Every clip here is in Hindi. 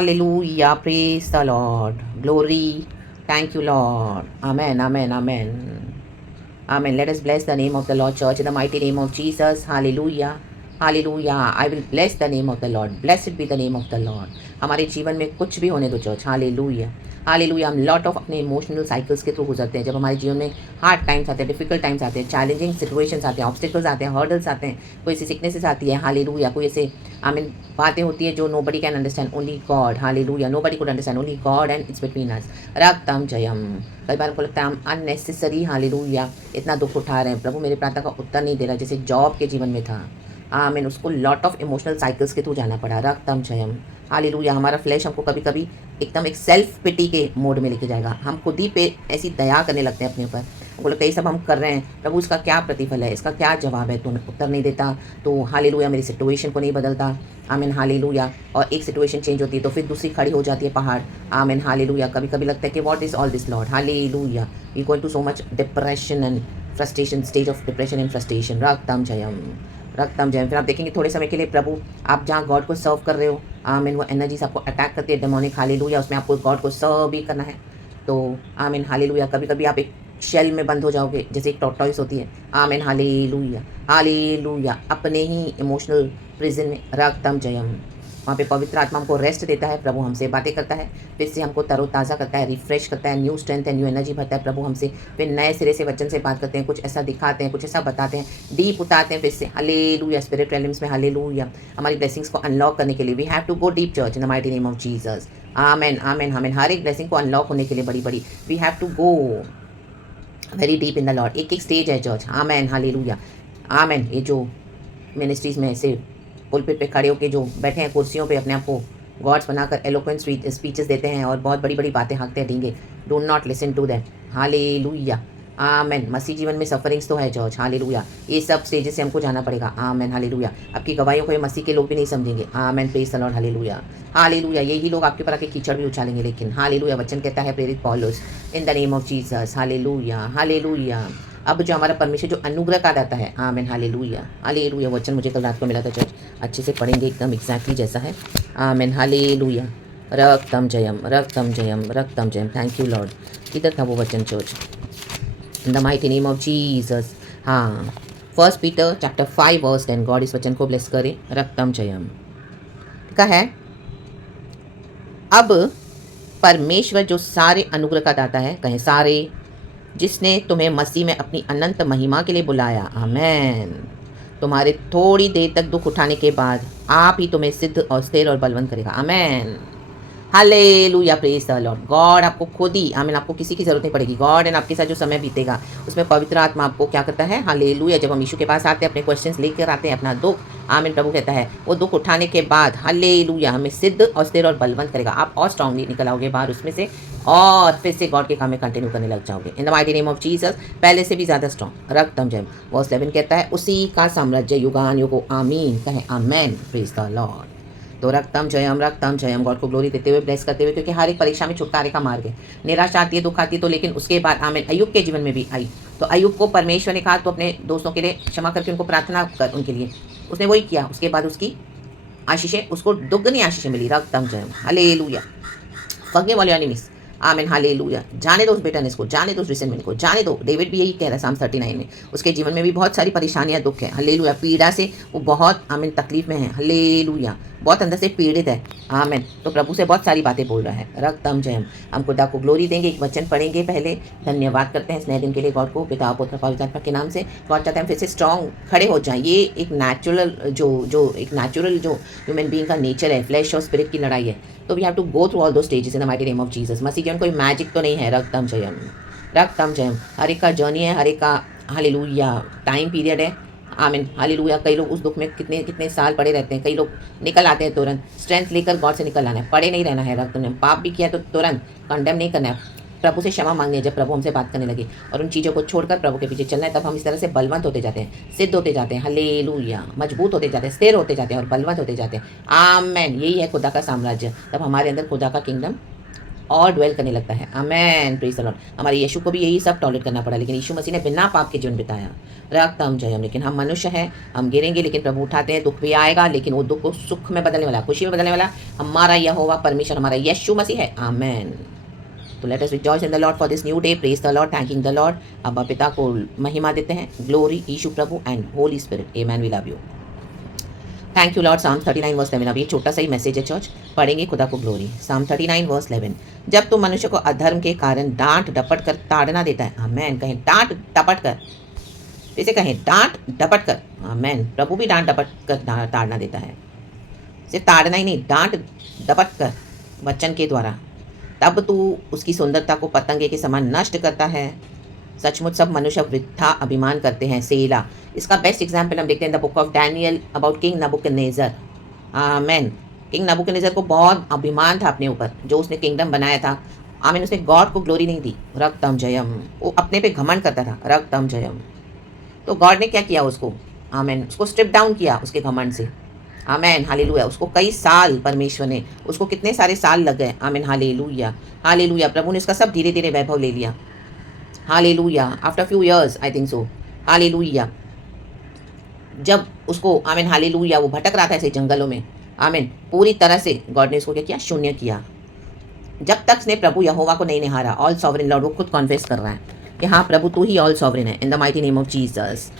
Hallelujah. Praise the Lord. Glory. Thank you, Lord. Amen. Amen. Amen. Amen. Let us bless the name of the Lord, church, in the mighty name of Jesus. Hallelujah. Hallelujah. I will bless the name of the Lord. Blessed be the name of the Lord. हमारे जीवन में कुछ भी होने दो चर्च. हालेलुया. हालेलुया. हम लॉट ऑफ अपने इमोशनल साइकिल्स के थ्रू गुजरते हैं. जब हमारे जीवन में हार्ड टाइम्स आते हैं, डिफिकल्ट टाइम्स आते हैं, चैलेंजिंग सिचुएशंस आते हैं, ऑब्स्टिकल्स आते हैं, हर्डल्स आते हैं, कोई ऐसी सिकनेसेस आती है. हालेलुया. कोई ऐसे आई मीन बातें होती है जो nobody can understand, only God. Hallelujah. Nobody could understand, only God and it's between us. रक्तम जयम. कई बार हमको लगता है हम अननेसेसरी हालेलुया इतना दुख उठा रहे हैं, प्रभु मेरे प्रार्थना का उत्तर नहीं दे रहा, जैसे जॉब के जीवन में था. आमीन. उसको लॉट ऑफ इमोशनल साइकिल्स के थ्रू जाना पड़ा. रक्तम जयम. हालेलुया. हमारा फ्लैश हमको कभी कभी एकदम एक सेल्फ पिटी के मोड में लेके जाएगा. हम खुद ही पे ऐसी दया करने लगते हैं अपने ऊपर. हमको लगता है ये सब हम कर रहे हैं, प्रभु इसका क्या प्रतिफल है, इसका क्या जवाब है. तू उत्तर नहीं देता, तो हालेलुया मेरी सिचुएशन को नहीं बदलता. आमीन. हालेलुया. और एक सिचुएशन चेंज होती है तो फिर दूसरी खड़ी हो जाती है पहाड़. आमीन. हालेलुया. कभी कभी लगता है कि what is all this Lord. Hallelujah. We going to so much depression and frustration, stage of depression and frustration. रक्तम जयम. रक्तम जयम. फिर आप देखेंगे थोड़े समय के लिए प्रभु आप जहाँ गॉड को सर्व कर रहे हो, आमीन, वो एनर्जीज आपको अटैक करती है, डेमोनिक. हालेलुया. उसमें आपको गॉड को सर्व भी करना है. तो आमीन. हालेलुया. कभी कभी आप एक शेल में बंद हो जाओगे, जैसे एक टॉर्टॉइस होती है. आमीन. हालेलुया. हालेलुया. अपने ही इमोशनल प्रिजन में. रक्तम जयम. वहाँ पे पवित्र आत्मा हमको रेस्ट देता है. प्रभु हमसे बातें करता है, फिर से हमको तरोताज़ा करता है, रिफ्रेश करता है, न्यू स्ट्रेंथ है, न्यू एनर्जी भरता है. प्रभु हमसे फिर नए सिरे से वचन से बात करते हैं, कुछ ऐसा दिखाते हैं, कुछ ऐसा बताते हैं, डीप उतारते हैं फिर से. हालेलुया. स्पिरिट रेलम्स में. हालेलुया. हमारी ब्लेसिंग्स को अनलॉक करने के लिए we have to go deep church in the mighty name of Jesus. Amen. Amen. Amen. हर एक ब्लेसिंग को अनलॉक होने के लिए बड़ी बड़ी we have to go very deep in the Lord. एक एक स्टेज है चर्च. आमेन. हालेलुया. आमेन. ये जो मिनिस्ट्रीज में ऐसे पुलपिट पे खड़े होकर जो बैठे हैं कुर्सियों पे, अपने आप को गॉड्स बनाकर एलोक्वेंट स्पीचेस देते हैं और बहुत बड़ी बड़ी बातें हाँकते हैं ढींगे. Do not listen to that. Hallelujah. Amen. मसीह जीवन में सफरिंग्स तो है चर्च. हालेलुया. ये सब स्टेजेस से हमको जाना पड़ेगा. आमेन. हालेलुया. आपकी गवाहियों को ये मसीह के लोग भी नहीं समझेंगे. Amen. Praise the Lord. Hallelujah. Hallelujah. यही लोग आपके ऊपर आके कीचड़ भी उछालेंगे, लेकिन हालेलुया वचन कहता है प्रेरित पौलुस इन the name of Jesus. Hallelujah. Hallelujah. अब जो हमारा परमेश्वर जो अनुग्रह का दाता है. आमेन. हालेलुया. हालेलुया. वचन मुझे कल रात को मिला था चर्च. अच्छे से पढ़ेंगे, एकदम एग्जैक्टली जैसा है. आमेन. हालेलुया. रक्तम जयम. रक्तम जयम. रक्तम जयम. Thank you Lord. किधर था वो वचन church? In the mighty name of Jesus. हाँ, 1 पीटर चैप्टर 5 वर्स 10. गॉड इस वचन को ब्लेस करे. रक्तम जयम का है. अब परमेश्वर जो सारे अनुग्रह का दाता है, कहें सारे, जिसने तुम्हें मसीह में अपनी अनंत महिमा के लिए बुलाया. आमेन. तुम्हारे थोड़ी देर तक दुख उठाने के बाद आप ही तुम्हें सिद्ध और स्थिर और बलवंत करेगा. Amen. Hallelujah. Praise the Lord. God आपको खुद ही, आमीन, आपको किसी की जरूरत नहीं पड़ेगी. गॉड एंड आपके साथ जो समय बीतेगा उसमें पवित्र आत्मा आपको क्या करता है. हालेलुया. जब हम यीशु के पास आते हैं, अपने क्वेश्चंस लेकर आते हैं, अपना दुख, आमीन, प्रभु कहता है वो दुख उठाने के बाद हालेलुया हमें सिद्ध और स्थिर और बलवंत करेगा. आप और स्ट्रांगली निकल आओगे बाहर उसमें से, और फिर से गॉड के काम में कंटिन्यू करने लग जाओगे. इन the mighty name of Jesus. पहले से भी ज़्यादा स्ट्रॉन्ग. रक्तम जयम. वर्स 11 कहता है उसी का साम्राज्य युगान युगो. आमीन. कहें आमेन. Praise the Lord. तो रक्तम जयम. गॉड को ग्लोरी देते हुए, ब्लेस करते हुए, क्योंकि हर एक परीक्षा में छुटकारे का मार्ग है. निराशा आती है, दुख आती है, तो लेकिन उसके बाद आमीन अय्यूब के जीवन में भी आई. तो अय्यूब को परमेश्वर ने कहा तो अपने दोस्तों के लिए क्षमा करके उनको प्रार्थना कर उनके लिए. उसने वही किया. उसके बाद उसकी आशीषें, उसको दुगनी आशीषें मिली. रक्तम जयम. Hallelujah. Forgive all your enemies. Amen. Hallelujah. जाने दो उस बिटरनेस को, जाने दो उस रिसेंटमेंट को, जाने दो. डेविड भी यही कह रहा है साम 39 में. उसके जीवन में भी बहुत सारी परेशानियां, दुख है. हालेलुया. पीड़ा से वो बहुत आमीन तकलीफ में है. हालेलुया. बहुत अंदर से पीड़ित है. आमीन. तो प्रभु से बहुत सारी बातें बोल रहा है. रक्तम जयम. हम खुदा को ग्लोरी देंगे. एक वचन पढ़ेंगे पहले. धन्यवाद करते हैं इस नए दिन के लिए गॉड को, पिता पुत्र पवित्र आत्मा के नाम से. गॉड चाहते हैं फिर से स्ट्रॉन्ग खड़े हो जाएं. ये एक नेचुरल एक नेचुरल जो ह्यूमन बीइंग का नेचर है, फ्लैश और स्पिरिट की लड़ाई है. तो we have to go through all those stages in the mighty name of Jesus. मसीह जीवन कोई मैजिक तो नहीं है. रक्तम जयम. रक्तम जयम. हर एक का जर्नी है, हर एक का हालेलुया टाइम पीरियड है. आमीन. हालेलुया. कई लोग उस दुख में कितने कितने साल पड़े रहते हैं. कई लोग निकल आते हैं तुरंत. स्ट्रेंथ लेकर गॉड से निकल आना है, पड़े नहीं रहना है. रक्तम जयम. पाप भी किया तो तुरंत कंडेम नहीं करना है. प्रभु से क्षमा मांगनी है. जब प्रभु हमसे बात करने लगे और उन चीज़ों को छोड़कर प्रभु के पीछे चलना है, तब हम इस तरह से बलवंत होते जाते हैं, सिद्ध होते जाते हैं. हालेलुया. मजबूत होते जाते हैं, स्थिर होते जाते हैं और बलवंत होते जाते हैं. आमेन. यही है खुदा का साम्राज्य. तब हमारे अंदर खुदा का किंगडम और ड्वेल करने लगता है। आमेन, प्रेज द लॉर्ड। हमारे यीशु को भी यही सब टॉलरेट करना पड़ा, लेकिन यीशु मसीह ने बिना पाप के जीवन बिताया। रक्तम जयम। लेकिन हम मनुष्य हैं, हम गिरेंगे लेकिन प्रभु उठाते हैं। दुख भी आएगा लेकिन वो दुख को सुख में बदलने वाला, खुशी में बदलने वाला हमारा यहोवा परमेश्वर, हमारा यीशु मसीह है। आमेन। तो let us rejoice in the lord for this new day. Praise the lord, thanking the lord. अब पिता को महिमा देते हैं। ग्लोरी यीशु प्रभु and holy spirit. Amen. We love you. Thank you lord. Psalm 39 verse 11। अब ये छोटा सा ही मैसेज है चर्च, पढ़ेंगे खुदा को ग्लोरी। साम 39 वर्स 11। जब तुम मनुष्य को अधर्म के कारण डांट डपट कर ताड़ना देता है। आमेन। कहें डांट डपट कर, जैसे कहें डांट डपट कर। आमेन। प्रभु भी डांट डपट कर ताड़ना देता है, सिर्फ ताड़ना ही नहीं, डांट डपट कर वचन के द्वारा। तब तू उसकी सुंदरता को पतंगे के समान नष्ट करता है। सचमुच सब मनुष्य वृथा अभिमान करते हैं। सेला। इसका बेस्ट एग्जाम्पल हम देखते हैं the book of Daniel about king Nebuchadnezzar. Amen. King Nebuchadnezzar को बहुत अभिमान था अपने ऊपर, जो उसने किंगडम बनाया था। आमीन। उसने गॉड को ग्लोरी नहीं दी। रक्तम जयम। वो अपने पे घमंड करता था। रक्तम जयम। तो गॉड ने क्या किया उसको? आमीन। उसको स्ट्रिप डाउन किया उसके घमंड से। आमेन। हालेलुया। उसको कई साल, परमेश्वर ने उसको कितने सारे साल लग गए। आमीन। Hallelujah, hallelujah. प्रभु ने उसका सब धीरे धीरे वैभव ले लिया। Hallelujah. After few years I think so. Hallelujah. जब उसको, आमीन हालेलुया, वो भटक रहा था ऐसे जंगलों में। आमीन। पूरी तरह से गॉड ने उसको क्या किया? शून्य किया। जब तक उसने प्रभु यहोवा को नहीं निहारा, ऑल सॉवरेन लॉर्ड, वो खुद कॉन्फेस कर रहा है कि हाँ प्रभु तू ही ऑल सॉवरेन है, इन the mighty name of Jesus.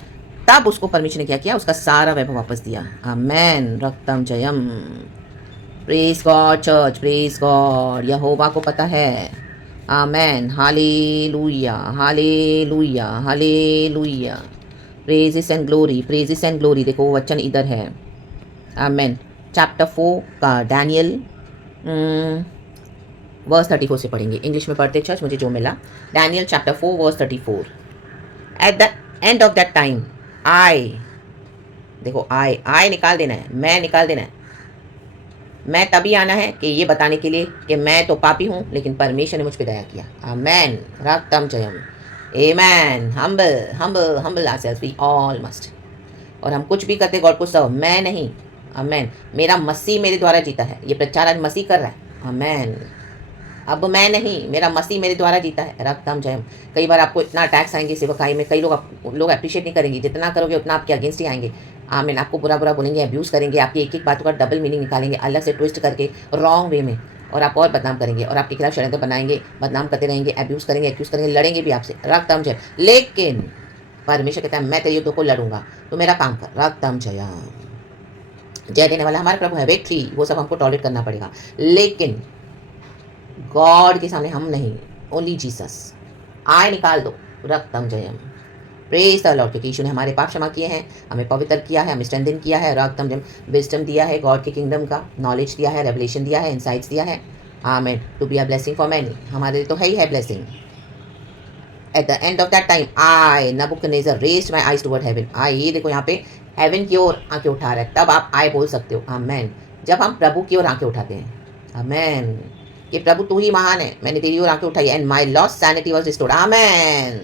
तब उसको परमेश्वर ने क्या किया? उसका सारा वैभव वापस दिया। आमेन। रक्तम जयम। Praise God church, praise God. यहोवा को पता है। Amen. Hallelujah, hallelujah, hallelujah. Praises and glory, praises and glory. देखो वो वचन इधर है। आमेन। चैप्टर 4 का डैनियल वर्स 34 से पढ़ेंगे। इंग्लिश में पढ़ते चर्च, मुझे जो मिला। Daniel chapter 4 verse 34। At the end of that time I, देखो आई निकाल देना है, मैं निकाल देना है। मैं तभी आना है कि ये बताने के लिए कि मैं तो पापी हूँ, लेकिन परमेश्वर ने मुझ पर दया किया। आमेन। रक्तम जयम। Amen. Humble humble humble ourselves, we all must. और हम कुछ भी करते गॉड को सर्व, मैं नहीं। आमेन। मेरा मसीह मेरे द्वारा जीता है। ये प्रचार आज मसीह कर रहा है। आमेन। अब मैं नहीं, मेरा मसीह मेरे द्वारा जीता है। रक्तम जयम। कई बार आपको इतना अटैक्स आएंगे सेवकाई में, कई लोग अप्रिशिएट नहीं करेंगे। जितना करोगे उतना आपके अगेंस्ट ही आएंगे। आमीन। आपको बुरा बुरा बोलेंगे, अब्यूज़ करेंगे, आपकी एक एक बातों का डबल मीनिंग निकालेंगे, अलग से ट्विस्ट करके रॉन्ग वे में, और आप और बदनाम करेंगे, और आपके खिलाफ षड्यंत्र बनाएंगे, बदनाम करते रहेंगे, अब्यूज़ करेंगे, एक्यूज़ करेंगे, लड़ेंगे भी आपसे। रक्तम जयम। लेकिन परमेश्वर कहता है मैं तेरे युद्ध को लड़ूंगा, तो मेरा काम कर। रक्तम जयम। जय देने वाला हमारा प्रभु है। विक्ट्री वो सब हमको टॉलरेट करना पड़ेगा, लेकिन गॉड के सामने हम नहीं। Only Jesus. आय निकाल दो। रक्तम जयम। Praise the Lord. क्योंकि यीशु ने हमारे पाप क्षमा किए हैं, हमें पवित्र किया है, हमें स्ट्रेंथन किया है। रक्तम जयम। विजडम दिया है, गॉड के किंगडम का नॉलेज दिया है, रेवलेशन दिया है, इनसाइट्स दिया है। Amen. To be a blessing for many. हमारे लिए तो है ही है blessing. At the end of that time I Nebuchadnezzar raised my eyes toward heaven. I, ये देखो यहाँ पे हेवन की ओर आंखें उठा रहा है, तब आप आए बोल सकते हो। आमेन। जब हम प्रभु की ओर आंखें उठाते हैं। आमेन। कि प्रभु तू ही महान है, मैंने तेरी ओर आंखें उठाई, and my lost sanity was restored. Amen.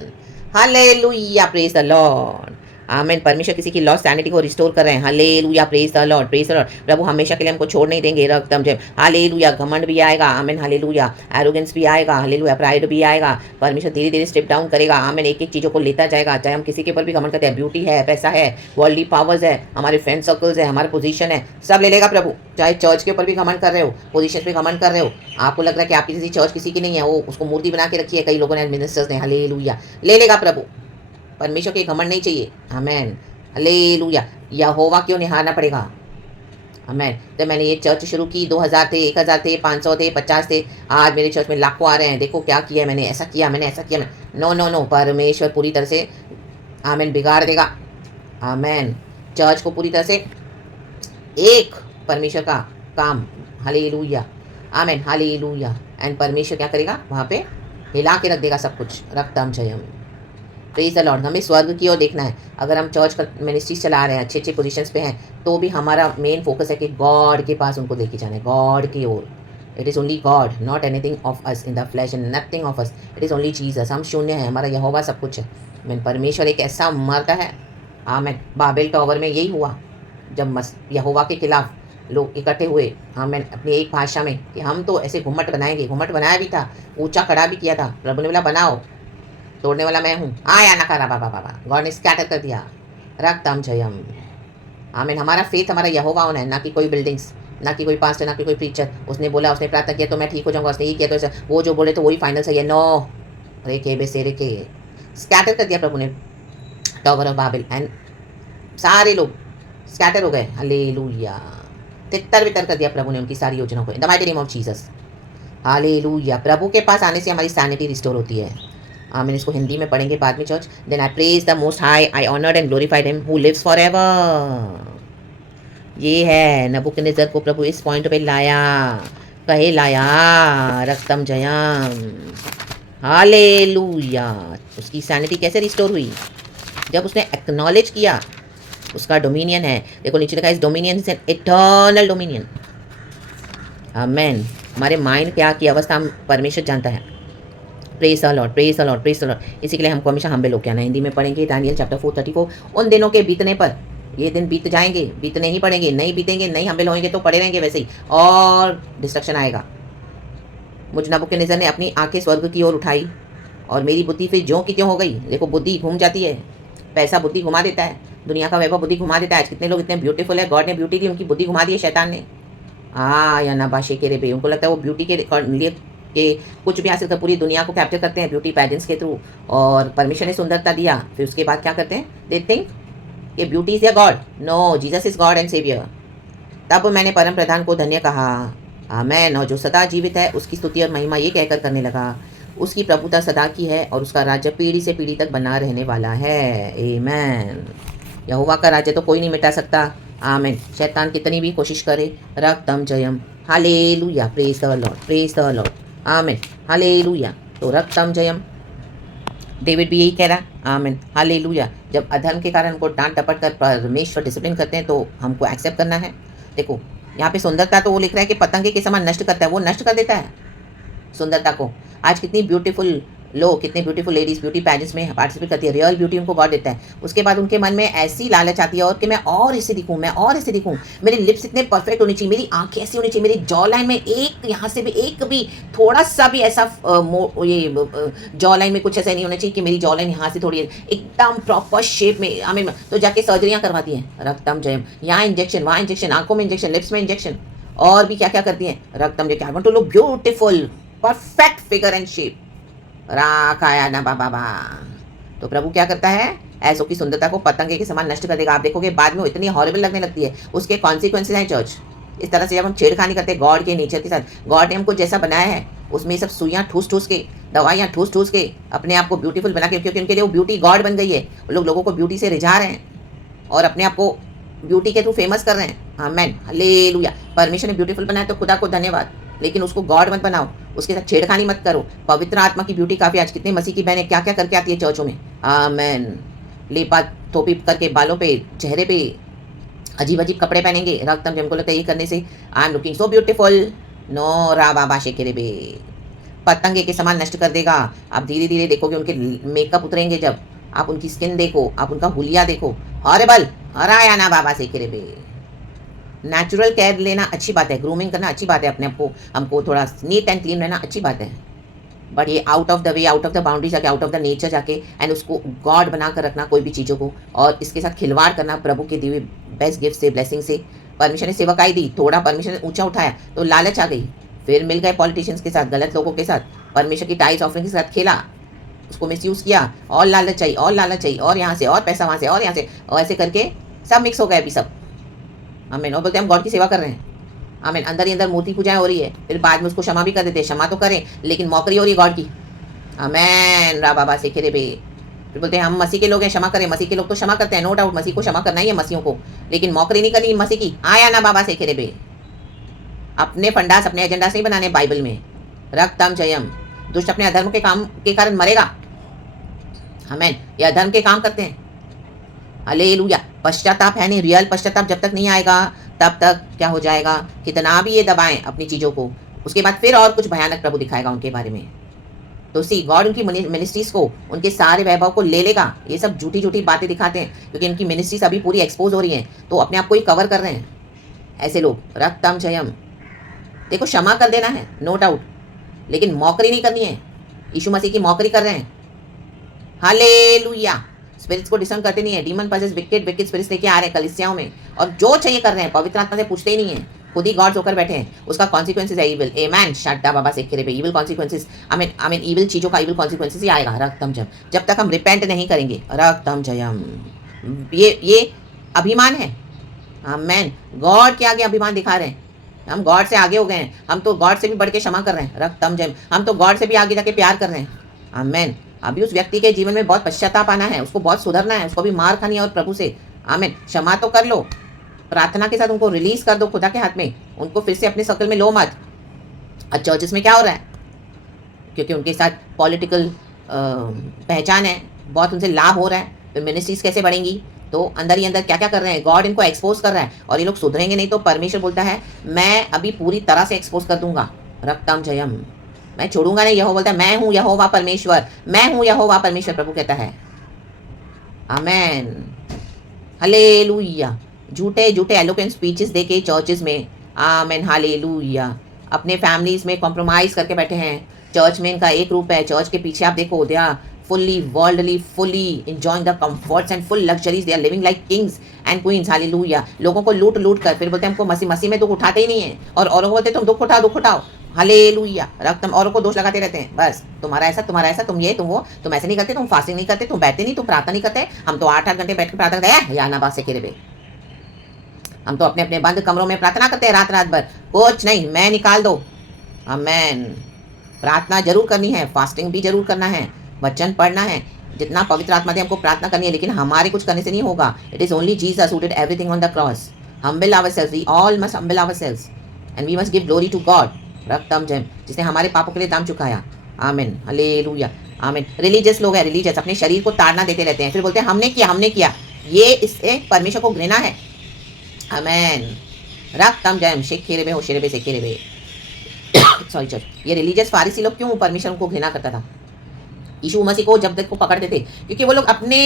Hallelujah. Praise the Lord. Amen. परमेश्वर किसी की लॉस्ट सैनिटी को रिस्टोर कर रहे हैं। Hallelujah. Praise the Lord, praise the Lord. प्रभु हमेशा के लिए हमको छोड़ नहीं देंगे। रक्तम जय। हालेलुया। घमंड भी आएगा। आमेन। हालेलुया। एरोगेंस भी आएगा। हालेलुया। प्राइड भी आएगा। परमेश्वर धीरे धीरे स्टेप डाउन करेगा। आमेन। एक एक चीज़ों को लेता जाएगा, चाहे हम किसी के ऊपर भी घमंड करते हैं। ब्यूटी है, पैसा है, वर्ल्डली पावर्स है, हमारे फ्रेंड सर्कल्स है, हमारे पोजीशन है, सब ले लेगा प्रभु। चाहे चर्च के ऊपर भी घमंड कर रहे हो, पोजीशन पे घमंड कर रहे हो, आपको लग रहा है कि आपकी किसी चर्च किसी की नहीं है, वो उसको मूर्ति बना के रखी है कई लोगों ने, मिनिस्टर्स ने। हालेलुया। ले लेगा प्रभु। परमेश्वर के घमंड नहीं चाहिए। आमेन। हालेलुया। यहोवा क्यों निहारना पड़ेगा। आमेन। तो मैंने ये चर्च शुरू की, 2000 थे, 1000 थे, 500 थे, 50 थे, आज मेरे चर्च में लाखों आ रहे हैं। देखो क्या किया मैंने, ऐसा किया मैंने, ऐसा किया मैंने। No no no. परमेश्वर पूरी तरह से आमेन बिगाड़ देगा। आमेन। चर्च को पूरी तरह से एक परमेश्वर का काम। हालेलुया। आमेन। हालेलुया। एंड परमेश्वर क्या करेगा वहाँ पे? हिला के रख देगा सब कुछ। रक्तम जयम। Praise the Lord. हमें स्वर्ग की ओर देखना है। अगर हम चर्च का मिनिस्ट्रीज चला रहे हैं, अच्छे अच्छे पोजीशंस पे हैं, तो भी हमारा मेन फोकस है कि गॉड के पास उनको लेके जाना है, गॉड की ओर। It is only God, not anything of us in the flesh and nothing of us. It is only Jesus. हम शून्य हैं, हमारा यहोवा सब कुछ है। मैं परमेश्वर एक ऐसा मर्द है। आमेन। बाबेल टावर में यही हुआ, जब यहोवा के खिलाफ लोग इकट्ठे हुए, हाँ मैं अपनी एक भाषा में, कि हम तो ऐसे घुम्मट बनाएंगे। घुम्मट बनाया भी था, ऊंचा खड़ा भी किया था। प्रभु ने बोला बनाओ, तोड़ने वाला मैं हूँ। आया ना करा बाबा बाबा, गॉड ने स्कैटर कर दिया। रक्तम जयम। आमीन। हमारा फेथ हमारा यहोवा होना है, ना कि कोई बिल्डिंग्स, ना कि कोई पास्टर, ना कि कोई प्रीचर। उसने बोला, उसने प्रार्थना किया तो मैं ठीक हो जाऊंगा, उसने ये किया तो ऐसा, वो जो बोले तो वही फाइनल सही है। नो, रेके बेसे रेके, स्कैटर कर दिया प्रभु ने टावर ऑफ बाबिल, एंड सारे लोग स्कैटर हो गए। हालेलुया। तितर बितर कर दिया प्रभु ने उनकी सारी योजनाओं को, in the mighty name of Jesus. Hallelujah. प्रभु के पास आने से हमारी सैनिटी रिस्टोर होती है। आमीन। इसको हिंदी में पढ़ेंगे बाद में church. Then I praise the most high, I honoured and glorified him who lives forever. ये है, नबूकदनेस्सर को प्रभु इस पॉइंट पे लाया, कहे लाया, रक्तम जयम। हालेलुया। उसकी सैनिटी कैसे रिस्टोर हुई? जब उसने एक्नॉलेज किया उसका डोमिनियन है। देखो नीचे लिखा है, इस डोमिनियन से इटर्नल डोमिनियन। आमेन। हमारे माइंड क्या की अवस्था हम परमेश्वर जानता है। Praise the Lord, praise the Lord, praise the Lord. इसी के लिए हमको हमेशा हम्बल होके आना है। हिंदी में पढ़ेंगे दानियल चैप्टर 4:34। उन दिनों के बीतने पर, ये दिन बीत जाएंगे, बीतने ही पड़ेंगे, नहीं बीतेंगे, नहीं हम्बल होंगे तो पड़े रहेंगे वैसे ही, और डिस्ट्रक्शन आएगा। मुझ नबूकदनेस्सर ने अपनी आंखें स्वर्ग की ओर उठाई और मेरी बुद्धि फिर ज्यों की त्यों हो गई। देखो बुद्धि घूम जाती है, पैसा बुद्धि घुमा देता है, दुनिया का वैभव बुद्धि घुमा देता है। आज कितने लोग इतने ब्यूटीफुल है, गॉड ने ब्यूटी दी, उनकी बुद्धि घुमा दी है शैतान ने। या ना बाशे के रे, उनको लगता है वो ब्यूटी के लिए कि कुछ भी हासिल कर, पूरी दुनिया को कैप्चर करते हैं ब्यूटी पैजेंट्स के थ्रू। और परमेश्वर ने सुंदरता दिया, फिर उसके बाद क्या करते हैं? दे थिंक ये ब्यूटी इज या god. No, Jesus is god and saviour. तब मैंने परम प्रधान को धन्य कहा, आमेन। और जो सदा जीवित है उसकी स्तुति और महिमा ये कहकर करने लगा, उसकी प्रभुता सदा की है और उसका राज्य पीढ़ी से पीढ़ी तक बना रहने वाला है। आमेन। यहोवा का राज्य तो कोई नहीं मिटा सकता। आमेन। शैतान कितनी भी कोशिश करे, रक्तम जयम। Hallelujah. Praise the Lord, praise the Lord. Amen. Hallelujah. तो रक्तम जयम, डेविड भी यही कह रहा है। आमीन। हालेलुया। जब अधर्म के कारण उनको डांट टपट कर परमेश्वर डिसिप्लिन करते हैं तो हमको एक्सेप्ट करना है। देखो यहाँ पे सुंदरता तो वो लिख रहा है कि पतंगे के समान नष्ट करता है, वो नष्ट कर देता है सुंदरता को। आज कितनी ब्यूटीफुल लोग, कितनी ब्यूटीफुल लेडीज ब्यूटी पैजेंट्स में पार्टिसिपेट करती है, रियल ब्यूटी उनको गॉड देता है। उसके बाद उनके मन में ऐसी लालच आती है और कि मैं और इससे दिखूं, मैं और इससे दिखूं, मेरे लिप्स इतने परफेक्ट होनी चाहिए, मेरी आंखें ऐसी होनी चाहिए, मेरी जॉ लाइन में एक यहाँ से भी एक भी थोड़ा सा भी ऐसा ये जॉ लाइन में कुछ ऐसा नहीं होना चाहिए कि मेरी जॉ लाइन यहाँ से थोड़ी एकदम प्रॉपर शेप में। आमीन। तो जाके सर्जरियाँ करवाती हैं, रक्तम जयम। यहाँ इंजेक्शन, वहाँ इंजेक्शन, आंखों में इंजेक्शन, लिप्स में इंजेक्शन, और भी क्या क्या करती हैं, रक्तम जयम। I want to look beautiful, perfect figure and shape. राखाया ना बाबा बा। तो प्रभु क्या करता है? ऐसों की सुंदरता को पतंगे के समान नष्ट कर देगा। आप देखोगे बाद में वो इतनी हॉरिबल लगने लगती है, उसके कॉन्सिक्वेंसेज हैं चर्च। इस तरह से जब हम छेड़खानी करते हैं गॉड के नेचर के साथ, गॉड ने हमको जैसा बनाया है उसमें सब सुइयाँ ठूस ठूस के, दवाइयाँ ठूस ठूस के अपने आप को ब्यूटीफुल बना के, क्योंकि उनके लिए वो ब्यूटी गॉड बन गई है। वो लोग लोगों को ब्यूटी से रिझा रहे हैं और अपने आप को ब्यूटी के थ्रू फेमस कर रहे हैं। आमेन। हालेलुया। परमेश्वर ने ब्यूटीफुल बनाया तो खुदा को धन्यवाद, लेकिन उसको गॉड मत बनाओ, उसके साथ छेड़खानी मत करो। पवित्र आत्मा की ब्यूटी काफ़ी। आज कितने मसीह की बहनें क्या क्या करके आती है चर्चों में। आमेन। लेपा थोपी करके, बालों पे, चेहरे पे अजीब अजीब कपड़े पहनेंगे, रक्तम जयम। को लगता है ये करने से I am looking so beautiful. No, रा बाबा शेकेरे बे, पतंगे के समान नष्ट कर देगा। आप धीरे धीरे देखोगे उनके मेकअप उतरेंगे, जब आप उनकी स्किन देखो, आप उनका हुलिया देखो, हॉरिबल। हराया ना बाबा शेकेरे बे। नेचुरल केयर लेना अच्छी बात है, ग्रूमिंग करना अच्छी बात है, अपने आप को हमको थोड़ा नीट एंड क्लीन रहना अच्छी बात है। बट ये out of the way, out of the boundary जाके, आउट ऑफ द नेचर जाके एंड उसको गॉड बना कर रखना कोई भी चीज़ों को, और इसके साथ खिलवाड़ करना प्रभु के दिए बेस्ट गिफ्ट से, ब्लेसिंग से। परमिशन ने सेवकाई दी, थोड़ा परमिशन ने ऊंचा उठाया तो लालच आ गई, फिर मिल गए पॉलिटिशियंस के साथ, गलत लोगों के साथ, परमिशन की टाइज ऑफरिंग के साथ खेला, उसको मिसयूज़ किया, और लालच चाहिए, और लालच चाहिए, और यहाँ से और पैसा, वहाँ से और यहाँ से, और ऐसे करके सब मिक्स हो गए अभी सब। आमीन। और बोलते हैं हम गॉड की सेवा कर रहे हैं। आमीन। अंदर ही अंदर मूर्ति पूजाएं हो रही है, फिर बाद में उसको क्षमा भी कर देते हैं। क्षमा तो करें लेकिन मौकरी हो रही है गॉड की। आमीन। रा बाबा से खेरे बे। फिर बोलते हैं हम मसीह के लोग हैं, क्षमा करें। मसीह के लोग तो क्षमा करते हैं, नो डाउट, मसीह को क्षमा करना ही है मसीहों को, लेकिन मौकरी नहीं करनी मसीह की। आया ना बाबा से खेरे बे। अपने फंडास, अपने एजेंडा से ही बनाने बाइबल में। रक्तम जयम। दुष्ट अपने अधर्म के काम के कारण मरेगा। आमीन। ये अधर्म के काम करते हैं। हालेलुया। पश्चाताप है नहीं, रियल पश्चाताप जब तक नहीं आएगा तब तक क्या हो जाएगा, कितना भी ये दबाएं अपनी चीज़ों को, उसके बाद फिर और कुछ भयानक प्रभु दिखाएगा उनके बारे में। तो सी गॉड उनकी मिनिस्ट्रीज को, उनके सारे वैभव को ले लेगा। ये सब झूठी झूठी बातें दिखाते हैं क्योंकि उनकी मिनिस्ट्रीज अभी पूरी एक्सपोज हो रही हैं, तो अपने आप को ही कवर कर रहे हैं। ऐसे लोग रक्तम जयम। देखो क्षमा कर देना है, नो डाउट, लेकिन मौकरी नहीं करनी है। यीशु मसीह की मौकरी कर रहे हैं। हालेलुया। स्पिरिट्स को डिसर्न करते नहीं है। डीमन पजेस विकेट स्पिरिट्स लेके आ रहे हैं कलीसियाओं में, और जो चाहिए कर रहे हैं, पवित्र आत्मा से पूछते ही नहीं है, खुद ही गॉड्स होकर बैठे हैं। उसका कॉन्सिक्वेंसेस है ईविल। आमेन। शट्टा बाबा से पे evil consequences, I mean evil चीजों का ईविल कॉन्सिक्वेंसेस ही आएगा। रक्तम जयम। जब तक हम रिपेंट नहीं करेंगे, रक्तम जयम। ये अभिमान है। आमेन। गॉड के आगे अभिमान दिखा रहे हैं। हम गॉड से आगे हो गए हैं। हम तो गॉड से भी बढ़ के क्षमा कर रहे हैं। रक्तम जयम। हम तो गॉड से भी आगे जाके प्यार कर रहे हैं। आमेन। अभी उस व्यक्ति के जीवन में बहुत पश्चाताप आना है, उसको बहुत सुधरना है, उसको भी मार खानी है और प्रभु से। आमेन। क्षमा तो कर लो, प्रार्थना के साथ उनको रिलीज कर दो खुदा के हाथ में। उनको फिर से अपने सर्कल में लो मत। आज चर्चेस में क्या हो रहा है, क्योंकि उनके साथ पॉलिटिकल पहचान है, बहुत उनसे लाभ हो रहा है, फिर मिनिस्ट्रीज कैसे बढ़ेंगी। तो अंदर ही अंदर क्या क्या कर रहे हैं, गॉड इनको एक्सपोज कर रहा है, और ये लोग सुधरेंगे नहीं तो परमेश्वर बोलता है मैं अभी पूरी तरह से एक्सपोज कर दूंगा। रक्तम जयम। मैं छोड़ूंगा नहीं। यहोवा बोलता है मैं हूं यहोवा परमेश्वर, मैं हूं यहोवा परमेश्वर, प्रभु कहता है। आमेन। हालेलुया। झूठे झूठे एलोक्वेंट स्पीचेस देके चर्चेस में, आमेन, हालेलुया, अपने फैमिलीज में कॉम्प्रोमाइज करके बैठे हैं। चर्च में इनका एक रूप है, चर्च के पीछे आप देखो, they are fully worldly, fully enjoying the comforts and full luxuries. They are living like kings and queens. Hallelujah. लोगों को लूट लूट कर फिर बोलते हैं हमको मसीह में दुख उठाते ही नहीं है, और औरों को बोलते तुम दुख उठाओ। हालेलुया। रक्तम। औरों को दोष लगाते रहते हैं, बस तुम्हारा ऐसा, तुम ये, तुम वो, तुम ऐसे नहीं करते, तुम फास्टिंग नहीं करते, तुम बैठते नहीं, तुम प्रार्थना नहीं करते। हम तो 8-8 घंटे बैठ के प्रार्थना करते हैं या ना बात से किरे। हम तो अपने अपने बंद कमरों में प्रार्थना करते हैं रात भर। कुछ नहीं, मैं निकाल दो। आमेन। प्रार्थना जरूर करनी है, फास्टिंग भी जरूर करना है, वचन पढ़ना है, जितना पवित्र आत्मा दे हमको प्रार्थना करनी है, लेकिन हमारे कुछ करने से नहीं होगा। It is only Jesus who did everything on the cross. Humble ourselves, we all must humble ourselves and we must give glory to God. रक्तम जयम। जिसने हमारे पापों के लिए दाम चुकाया। आमीन। हालेलुया। आमीन। रिलीजियस लोग हैं, रिलीजियस अपने शरीर को ताड़ना देते रहते हैं, फिर बोलते हैं हमने किया। ये इससे परमेश्वर को घृणा है। आमीन। रक्तम जयम। शेखेरे में हो शेरे में शेखेरे में सॉरी चल। ये रिलीजियस फारिसी लोग क्यों परमेश्वर को घृणा करता था? यीशु मसीह को जब तक को पकड़ते थे, क्योंकि वो लोग अपने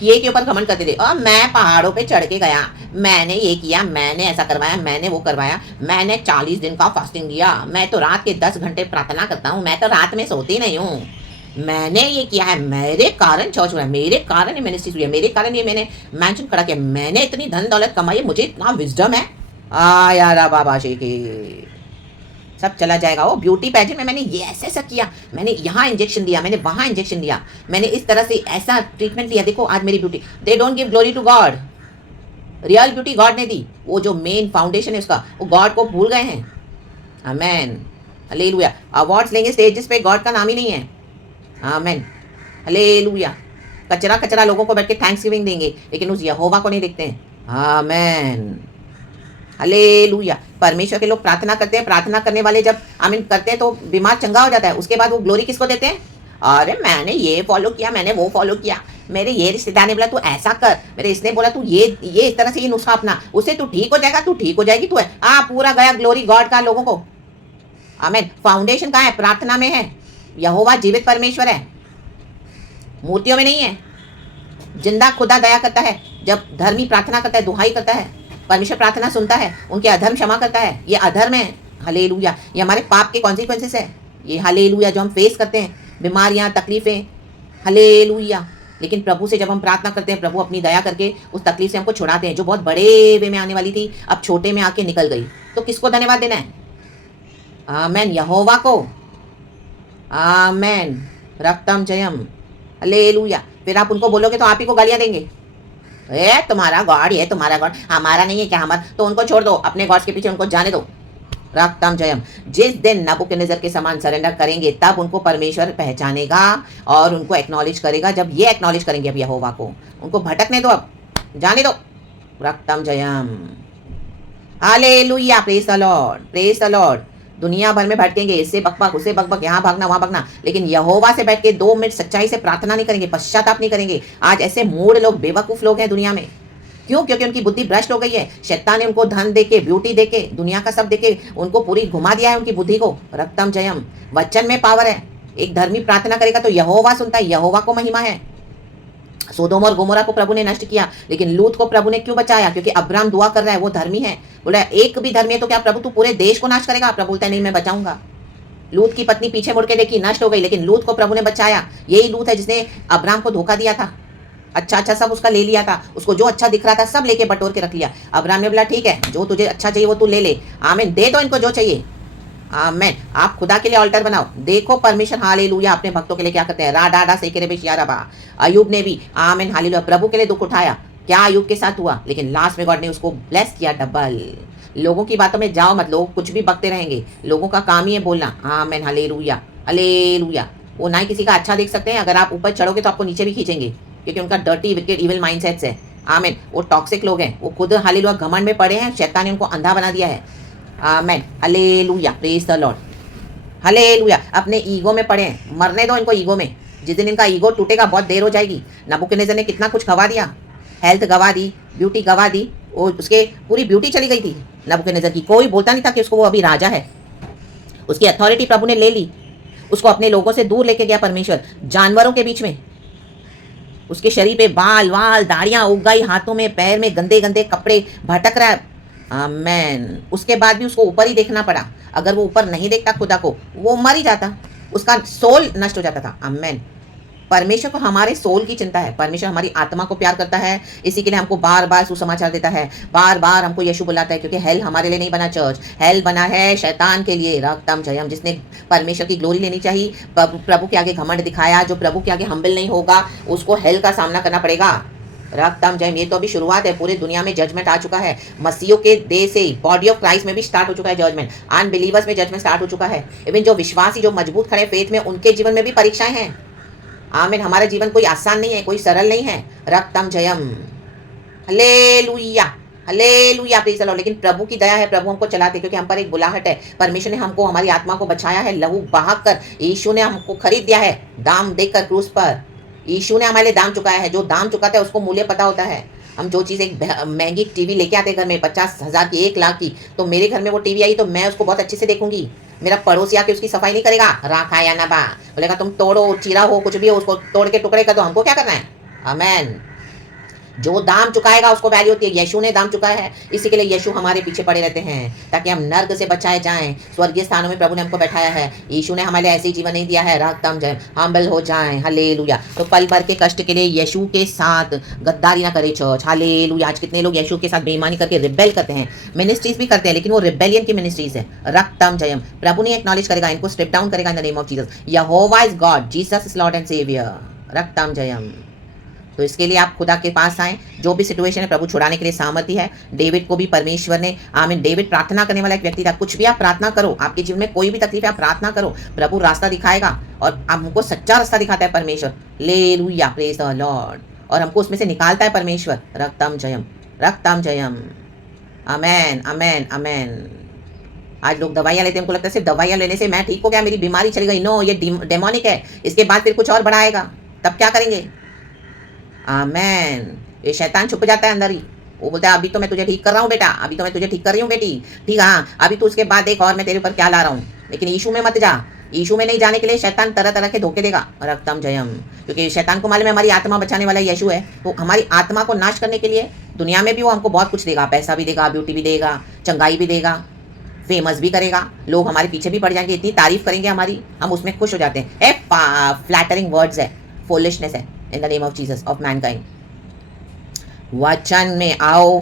किए के ऊपर घमंड करते थे। और मैं पहाड़ों पे चढ़ के गया, मैंने ये किया, मैंने ऐसा करवाया, मैंने वो करवाया, मैंने 40 दिन का फास्टिंग किया, मैं तो रात के 10 घंटे प्रार्थना करता हूँ, मैं तो रात में सोती नहीं हूँ, मैंने ये किया है, मेरे कारण चर्च हुआ है, मेरे कारण ये मिनिस्ट्री हुई है, मेरे कारण ये मैंने मैंशन खड़ा किया, मैंने इतनी धन दौलत कमाई है, मुझे इतना विजडम है। यारा बाबा शेखे सब चला जाएगा। वो ब्यूटी पैजेंट में मैंने ये ऐसा किया, मैंने यहाँ इंजेक्शन दिया, मैंने वहाँ इंजेक्शन दिया, मैंने इस तरह से ऐसा ट्रीटमेंट लिया, देखो आज मेरी beauty. They don't give glory to god. Real beauty god ने दी, वो जो मेन फाउंडेशन है उसका, वो गॉड को भूल गए हैं। आमेन। हालेलुया। अवार्ड्स लेंगे स्टेजेस पे, गॉड का नाम ही नहीं है। आमेन। हालेलुया। कचरा लोगों को बैठ के थैंक्स गिविंग देंगे, लेकिन उस यहोवा को नहीं देखते हैं। आमेन। हालेलुया। परमेश्वर के लोग प्रार्थना करते हैं, प्रार्थना करने वाले जब आमीन करते हैं तो बीमार चंगा हो जाता है। उसके बाद वो ग्लोरी किसको देते हैं? अरे मैंने ये फॉलो किया, मैंने वो फॉलो किया, मेरे ये रिश्तेदार ने बोला तू ऐसा कर, मेरे इसने बोला तू ये इस तरह से ये नुस्खा अपना, उससे तू ठीक हो जाएगा, तू ठीक हो जाएगी, तू है पूरा गया ग्लोरी गॉड का लोगों को। आमीन। फाउंडेशन कहाँ है? प्रार्थना में है। यहोवा जीवित परमेश्वर है, मूर्तियों में नहीं है। जिंदा खुदा दया करता है, जब धर्मी प्रार्थना करता है, दुहाई करता है, परमेश्वर प्रार्थना सुनता है, उनके अधर्म क्षमा करता है। ये अधर्म है। हालेलुया। ये हमारे पाप के कॉन्सिक्वेंसेस है ये। हालेलुया। जो हम फेस करते हैं, बीमारियां, तकलीफें। हालेलुया। लेकिन प्रभु से जब हम प्रार्थना करते हैं, प्रभु अपनी दया करके उस तकलीफ से हमको छुड़ाते हैं, जो बहुत बड़े वे में आने वाली थी अब छोटे में आके निकल गई। तो किसको धन्यवाद देना है? आमेन। यहोवा को। आमेन। रक्तम जयम। हालेलुया। फिर आप उनको बोलोगे तो आप ही को गालियां देंगे। तुम्हारा गॉड, ये तुम्हारा गॉड, हमारा नहीं है क्या? हमारा तो उनको छोड़ दो, अपने गॉड्स के पीछे उनको जाने दो। रक्तम जयम। जिस दिन नबूकदनेस्सर के समान सरेंडर करेंगे, तब उनको परमेश्वर पहचानेगा और उनको एक्नॉलेज करेगा। जब ये एक्नॉलेज करेंगे अब यहोवा को, उनको भटकने दो, अब जाने दो। रक्तम जयम। Hallelujah. Praise the Lord, praise the Lord. दुनिया भर में भटकेंगे, इससे बकबक, उससे बकबक, यहाँ भागना वहाँ भागना, लेकिन यहोवा से बैठ के 2 मिनट सच्चाई से प्रार्थना नहीं करेंगे, पश्चाताप नहीं करेंगे। आज ऐसे मूढ़ लोग, बेवकूफ लोग हैं दुनिया में। क्यों? क्योंकि उनकी बुद्धि भ्रष्ट हो गई है। शैतान ने उनको धन देके, ब्यूटी देके, दुनिया का सब देके उनको पूरी घुमा दिया है उनकी बुद्धि को। रक्तम जयम। वचन में पावर है। एक धर्मी प्रार्थना करेगा तो यहोवा सुनता है, यहोवा को महिमा है। सोदोम और गोमोरा को प्रभु ने नष्ट किया, लेकिन लूत को प्रभु ने क्यों बचाया? क्योंकि अब्राम दुआ कर रहा है, वो धर्मी है। बोला एक भी धर्मी है तो क्या प्रभु तू पूरे देश को नाश करेगा? प्रभु बोलता है नहीं, मैं बचाऊंगा। लूत की पत्नी पीछे मुड़ के देखी, नष्ट हो गई, लेकिन लूत को प्रभु ने बचाया। यही लूत है जिसने अब्राम को धोखा दिया था, अच्छा अच्छा सब उसका ले लिया था, उसको जो अच्छा दिख रहा था सब लेके बटोर के रख लिया। अब्राम ने बोला ठीक है, जो तुझे अच्छा चाहिए वो तू ले ले, आमीन, दे दो इनको जो चाहिए, आमीन। आप खुदा के लिए ऑल्टर बनाओ। देखो परमेश्वर हालेलुया अपने भक्तों के लिए क्या करते हैं। रा डा डा से के बेश यारा बा। अयूब ने भी आमीन हालेलुया प्रभु के लिए दुख उठाया। क्या अयूब के साथ हुआ? लेकिन लास्ट में गॉड ने उसको ब्लेस किया डबल। लोगों की बातों में जाओ मत, लोग कुछ भी बकते रहेंगे, लोगों का काम ही है बोलना आमीन हालेलुया हालेलुया। वो ना ही किसी का अच्छा देख सकते हैं, अगर आप ऊपर चढ़ोगे तो आपको नीचे भी खींचेंगे, क्योंकि उनका डर्टी विकेट इविल माइंडसेट्स है। आमीन, वो टॉक्सिक लोग हैं, वो खुद हालेलुया घमंड में पड़े हैं, शैतान ने उनको अंधा बना दिया है। आमीन hallelujah, praise the Lord, hallelujah. अपने ईगो में पड़े हैं, मरने दो इनको ईगो में। जिस दिन इनका ईगो टूटेगा बहुत देर हो जाएगी। नबूकदनेस्सर ने कितना कुछ गवा दिया, हेल्थ गवा दी, ब्यूटी गवा दी, वो उसके पूरी ब्यूटी चली गई थी नबूकदनेस्सर की। कोई बोलता नहीं था कि उसको वो अभी राजा है। उसकी अथॉरिटी प्रभु ने ले ली, उसको अपने लोगों से दूर लेके गया परमेश्वर, जानवरों के बीच में। उसके शरीर पे बाल वाल दाढ़ियां उग गई, हाथों में पैर में गंदे गंदे कपड़े, भटक रहा है। आमेन। उसके बाद भी उसको ऊपर ही देखना पड़ा। अगर वो ऊपर नहीं देखता खुदा को, वो मर ही जाता, उसका सोल नष्ट हो जाता था। आमेन। परमेश्वर को हमारे सोल की चिंता है, परमेश्वर हमारी आत्मा को प्यार करता है, इसी के लिए हमको बार बार सुसमाचार देता है, बार बार हमको यीशु बुलाता है, क्योंकि हेल हमारे लिए नहीं बना चर्च, हेल बना है शैतान के लिए। रक्तम जयम, जिसने परमेश्वर की ग्लोरी लेनी चाहिए, प्रभु के आगे घमंड दिखाया, जो प्रभु के आगे हम्बल नहीं होगा, उसको हेल का सामना करना पड़ेगा। रक्तम जयम, ये तो अभी शुरुआत है, पूरे दुनिया में जजमेंट आ चुका है। मसीहों के देह से बॉडी ऑफ क्राइस्ट में भी स्टार्ट हो चुका है जजमेंट, अनबिलीवर्स में जजमेंट स्टार्ट हो चुका है। इवन जो विश्वासी, जो मजबूत खड़े फेथ में, उनके जीवन में भी परीक्षाएं हैं। आमीन। हमारा जीवन कोई आसान नहीं है, कोई सरल नहीं है। रक्तम जयम, hallelujah hallelujah, praise the Lord. लेकिन प्रभु की दया है, प्रभु हमको चलाते, क्योंकि हम पर एक बुलाहट है। परमेश्वर ने हमको, हमारी आत्मा को बचाया है, लहू बहाकर यीशु ने हमको खरीद दिया है, दाम देकर क्रूस पर। यीशु ने हमारे लिए दाम चुकाया है। जो दाम चुकाता है उसको मूल्य पता होता है। हम जो चीज़ एक महंगी टीवी लेके आते हैं घर में, 50,000 की, 1 लाख की, तो मेरे घर में वो टीवी आई तो मैं उसको बहुत अच्छे से देखूंगी। मेरा पड़ोसी आके उसकी सफाई नहीं करेगा, राखा या ना बा, बोलेगा तुम तोड़ो, चीरा हो, कुछ भी हो, उसको तोड़ के टुकड़े कर दो, हमको क्या करना है। आमेन। जो दाम चुकाएगा उसको वैल्यू होती है। यीशु ने दाम चुकाया है, इसी के लिए यीशु हमारे पीछे पड़े रहते हैं, ताकि हम नर्क से बचाए जाएं। स्वर्गीय स्थानों में प्रभु ने हमको बैठाया है। यीशु ने हमारे लिए ऐसे ही जीवन नहीं दिया है। रक्तम जय, हम्बल हो जाएं, हालेलुया। तो पल भर के कष्ट के लिए यीशु के साथ गद्दारी ना करे चर्च, हालेलुया। आज कितने लोग यीशु के साथ बेईमानी करके रिबेल करते हैं, मिनिस्ट्रीज भी करते हैं, लेकिन वो रिबेलियन की मिनिस्ट्रीज है। रक्तम जयम, प्रभु ने एक्नॉलेज करेगा, इनको स्ट्रिप डाउन करेगा in the name of Jesus. यहोवा is God, Jesus is Lord and saviour. रक्तम जयम। तो इसके लिए आप खुदा के पास आएँ। जो भी सिचुएशन है, प्रभु छुड़ाने के लिए सामर्थ्य है। डेविड को भी परमेश्वर ने, आमीन, डेविड प्रार्थना करने वाला एक व्यक्ति था। कुछ भी आप प्रार्थना करो, आपके जीवन में कोई भी तकलीफ है, आप प्रार्थना करो, प्रभु रास्ता दिखाएगा, और हमको सच्चा रास्ता दिखाता है परमेश्वर। लेलुया, प्रेज द लॉर्ड। और हमको उसमें से निकालता है परमेश्वर। रक्तम जयम, रक्तम जयम, आमेन आमेन आमेन। आज लोग दवाइयाँ लेते हैं, हमको लगता है सिर्फ दवाइयाँ लेने से मैं ठीक हो गया, मेरी बीमारी चली गई। नो, ये डेमोनिक है। इसके बाद फिर कुछ और बढ़ाएगा, तब क्या करेंगे। आमेन। ये शैतान छुप जाता है अंदर ही। वो बोलता है अभी तो मैं तुझे ठीक कर रहा हूँ बेटा, अभी तो मैं तुझे ठीक कर रही हूँ बेटी, ठीक है, हाँ, अभी तो उसके बाद देख और मैं तेरे ऊपर क्या ला रहा हूँ। लेकिन यीशु में मत जा। यीशु में नहीं जाने के लिए शैतान तरह तरह के धोखे देगा। रक्तम जयम, क्योंकि शैतान को मालूम है हमारी आत्मा बचाने वाला यीशु है। तो हमारी आत्मा को नाश करने के लिए दुनिया में भी वो हमको बहुत कुछ देगा, पैसा भी देगा, ब्यूटी भी देगा, चंगाई भी देगा, फेमस भी करेगा, लोग हमारे पीछे भी पड़ जाएंगे, इतनी तारीफ करेंगे हमारी, हम उसमें खुश हो जाते हैं। फ्लैटरिंग वर्ड्स है, फुलिशनेस है, इन the name of Jesus of Mankind. वचन में आओ,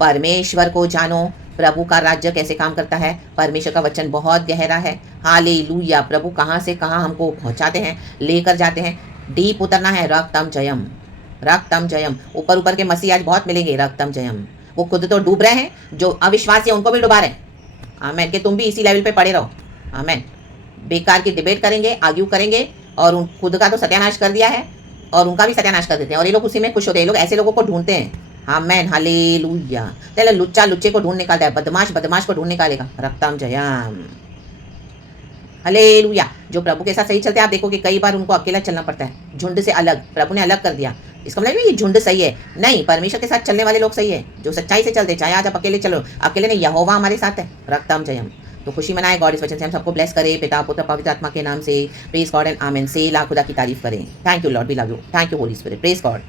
परमेश्वर को जानो, प्रभु का राज्य कैसे काम करता है। परमेश्वर का वचन बहुत गहरा है। हालेलुया। प्रभु कहाँ से कहाँ हमको पहुँचाते हैं, लेकर जाते हैं। डीप उतरना है। रक्तम जयम, रक्तम जयम। ऊपर ऊपर के मसीह आज बहुत मिलेंगे। रक्तम जयम। वो खुद तो डूब रहे हैं, जो अविश्वासी है उनको भी डुबा रहे हैं। आमेन। कि तुम भी इसी लेवल पे पड़े रहो। आमेन। बेकार की डिबेट करेंगे, आर्ग्यू करेंगे, और खुद का तो सत्यानाश कर दिया है और उनका भी सत्यानाश कर देते हैं, और ये लोग उसी में खुश होते हैं। ये लोग ऐसे लोगों को ढूंढते हैं। आमेन, हालेलुया। चलो, लुच्चा लुच्चे को ढूंढ निकालता है, बदमाश बदमाश को ढूंढ निकालेगा। रक्तम जयम, हालेलुया। जो प्रभु के साथ सही चलते हैं, आप देखो कि कई बार उनको अकेला चलना पड़ता है, झुंड से अलग। प्रभु ने अलग कर दिया। इसका मतलब नहीं ये झुंड सही है, नहीं, परमेश्वर के साथ चलने वाले लोग सही है, जो सच्चाई से चलते। चाहे आज आप अकेले चलो, अकेले नहीं, यहोवा हमारे साथ है। रक्तम जयम। तो खुशी मनाए, गॉड इस वचन से हम सबको ब्लेस करे, पिता पुत्र पवित्र आत्मा के नाम से। प्रेज गॉड एंड आमेन से ला खुदा की तारीफ करें। Thank you lord, we love you. Thank you holy spirit. Praise God.